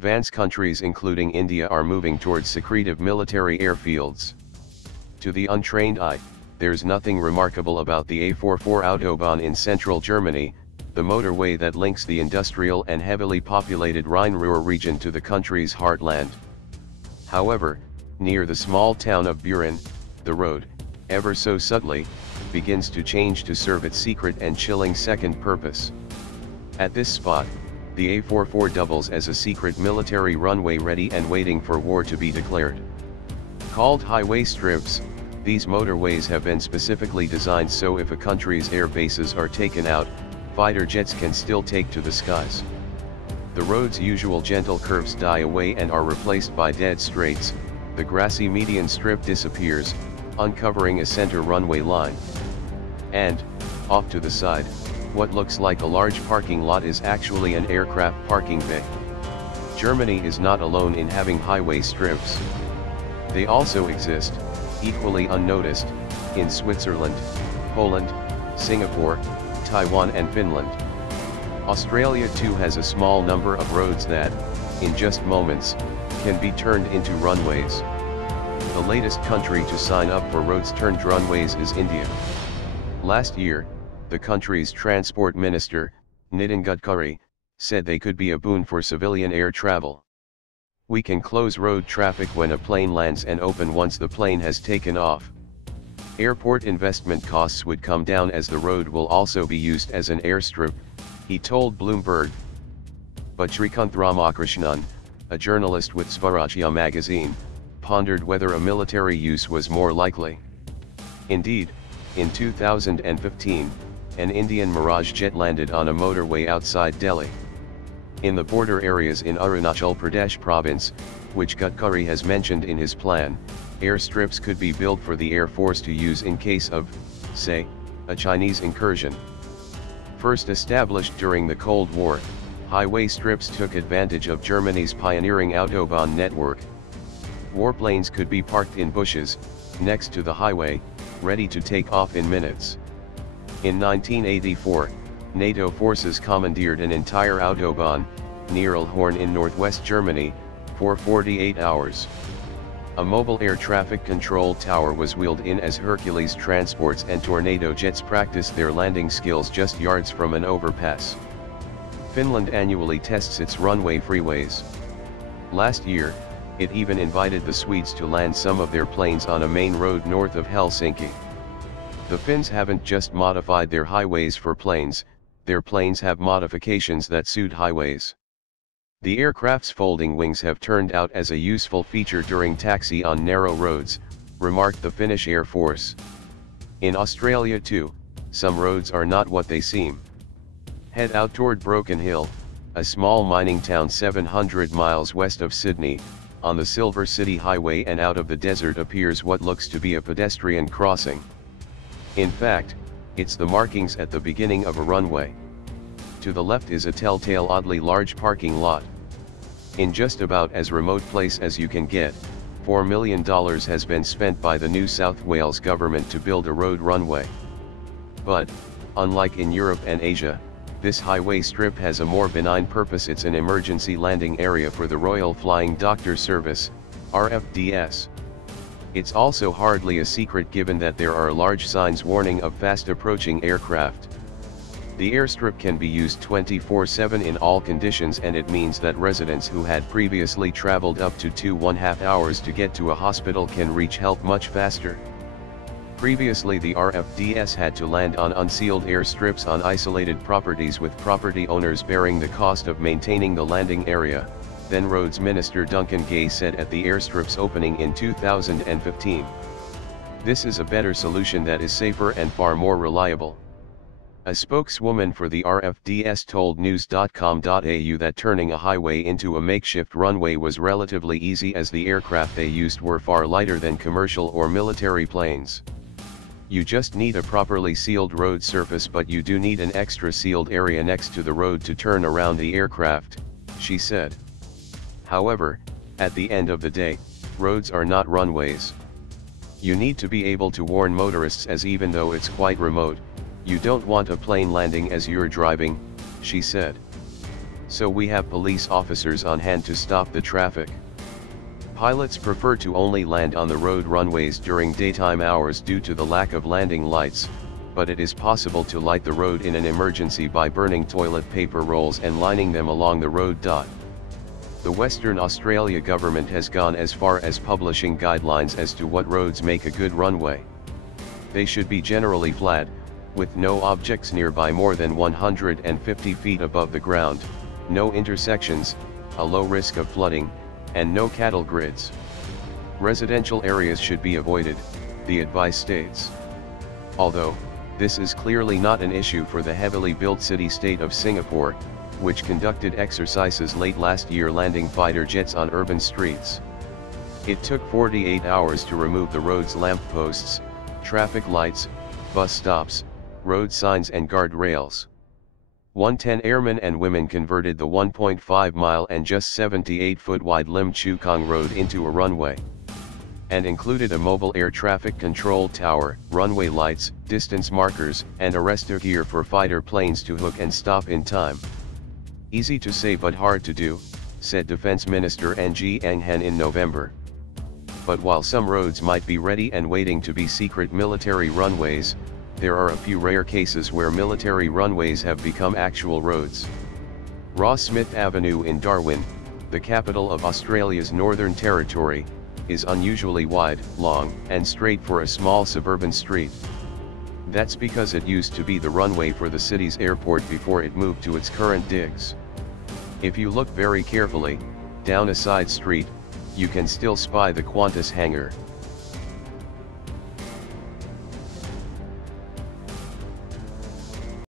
Advanced countries including India are moving towards secretive military airfields. To the untrained eye, there's nothing remarkable about the A44 autobahn in central Germany, the motorway that links the industrial and heavily populated Rhine-Ruhr region to the country's heartland. However, near the small town of Buren, the road, ever so subtly, begins to change to serve its secret and chilling second purpose. At this spot, the A44 doubles as a secret military runway ready and waiting for war to be declared. Called highway strips, these motorways have been specifically designed so if a country's air bases are taken out, fighter jets can still take to the skies. The road's usual gentle curves die away and are replaced by dead straights. The grassy median strip disappears, uncovering a center runway line. And, off to the side, what looks like a large parking lot is actually an aircraft parking bay. Germany is not alone in having highway strips. They also exist, equally unnoticed, in Switzerland, Poland, Singapore, Taiwan and Finland. Australia too has a small number of roads that, in just moments, can be turned into runways. The latest country to sign up for roads turned runways is India. Last year, the country's transport minister, Nitin Gadkari, said they could be a boon for civilian air travel. We can close road traffic when a plane lands and open once the plane has taken off. Airport investment costs would come down as the road will also be used as an airstrip, he told Bloomberg. But Shrikant Ramakrishnan, a journalist with Swarajya magazine, pondered whether a military use was more likely. Indeed, in 2015, an Indian Mirage jet landed on a motorway outside Delhi. In the border areas in Arunachal Pradesh province, which Gadkari has mentioned in his plan, airstrips could be built for the Air Force to use in case of, say, a Chinese incursion. First established during the Cold War, highway strips took advantage of Germany's pioneering autobahn network. Warplanes could be parked in bushes, next to the highway, ready to take off in minutes. In 1984, NATO forces commandeered an entire autobahn, near Horn in northwest Germany, for 48 hours. A mobile air traffic control tower was wheeled in as Hercules transports and tornado jets practiced their landing skills just yards from an overpass. Finland annually tests its runway freeways. Last year, it even invited the Swedes to land some of their planes on a main road north of Helsinki. The Finns haven't just modified their highways for planes, their planes have modifications that suit highways. The aircraft's folding wings have turned out as a useful feature during taxi on narrow roads, remarked the Finnish Air Force. In Australia too, some roads are not what they seem. Head out toward Broken Hill, a small mining town 700 miles west of Sydney. On the Silver City Highway and out of the desert appears what looks to be a pedestrian crossing. In fact, it's the markings at the beginning of a runway. To the left is a telltale oddly large parking lot. In just about as remote place as you can get, $4 million has been spent by the New South Wales government to build a road runway. But, unlike in Europe and Asia, this highway strip has a more benign purpose. It's an emergency landing area for the Royal Flying Doctor Service, RFDS. It's also hardly a secret given that there are large signs warning of fast approaching aircraft. The airstrip can be used 24/7 in all conditions, and it means that residents who had previously traveled up to 2.5 hours to get to a hospital can reach help much faster. Previously the RFDS had to land on unsealed airstrips on isolated properties with property owners bearing the cost of maintaining the landing area, then Roads Minister Duncan Gay said at the airstrip's opening in 2015. This is a better solution that is safer and far more reliable. A spokeswoman for the RFDS told news.com.au that turning a highway into a makeshift runway was relatively easy as the aircraft they used were far lighter than commercial or military planes. You just need a properly sealed road surface, but you do need an extra sealed area next to the road to turn around the aircraft, she said. However, at the end of the day, roads are not runways. You need to be able to warn motorists, as even though it's quite remote, you don't want a plane landing as you're driving, she said. so we have police officers on hand to stop the traffic. Pilots prefer to only land on the road runways during daytime hours due to the lack of landing lights, but it is possible to light the road in an emergency by burning toilet paper rolls and lining them along the road. The Western Australia government has gone as far as publishing guidelines as to what roads make a good runway. They should be generally flat, with no objects nearby more than 150 feet above the ground, no intersections, a low risk of flooding, and no cattle grids. Residential areas should be avoided, the advice states. Although, this is clearly not an issue for the heavily built city-state of Singapore, which conducted exercises late last year landing fighter jets on urban streets. It took 48 hours to remove the road's lampposts, traffic lights, bus stops, road signs and guardrails. 110 airmen and women converted the 1.5-mile and just 78-foot wide Lim Chu Kang Road into a runway, and included a mobile air traffic control tower, runway lights, distance markers, and arrestor gear for fighter planes to hook and stop in time. Easy to say but hard to do, said Defense Minister Ng Eng Hen in November. But while some roads might be ready and waiting to be secret military runways, there are a few rare cases where military runways have become actual roads. Ross Smith Avenue in Darwin, the capital of Australia's Northern Territory, is unusually wide, long, and straight for a small suburban street. That's because it used to be the runway for the city's airport before it moved to its current digs. If you look very carefully, down a side street, you can still spy the Qantas hangar.